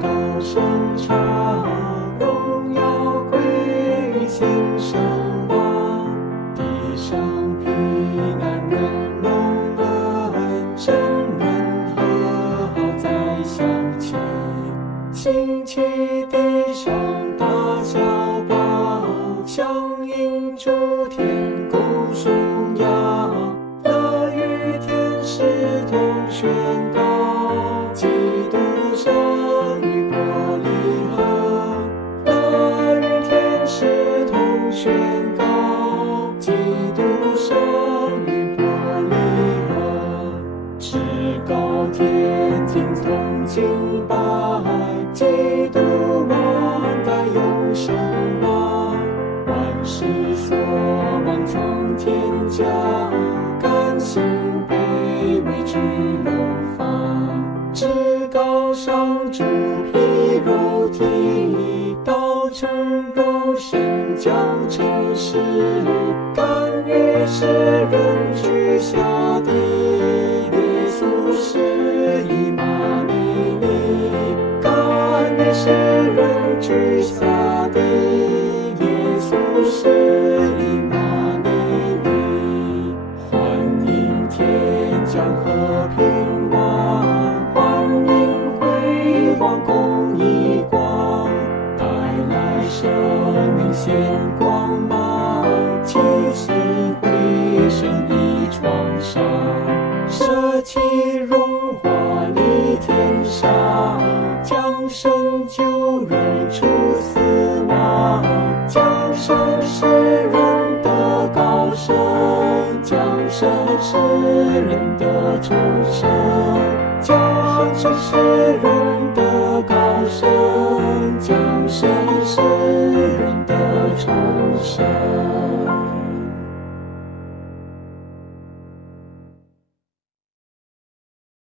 高声唱，荣耀归心神王。地上平安人蒙恩，神人和好再相齐。兴起地上大小邦，响应诸天共颂扬。乐与天使同宣告，基督生于伯利恒。乐与天使同宣告，基督生于伯利恒。至高天庭同敬拜，基督万代永生王。万世所望从天降，甘心卑微居楼房。至高上主披肉体，道成肉身将尘世，甘于世人居下地。耶稣是以马内利，甘于世人居下地。耶稣是以马内利，欢迎天降和平王，欢迎辉煌公义光，带来生命显光芒，起死回生一创伤，舍弃荣华立天上，将生救人出死亡，将生世人的高升，将生世人的重生，将生世人的高升，将生世人的重生。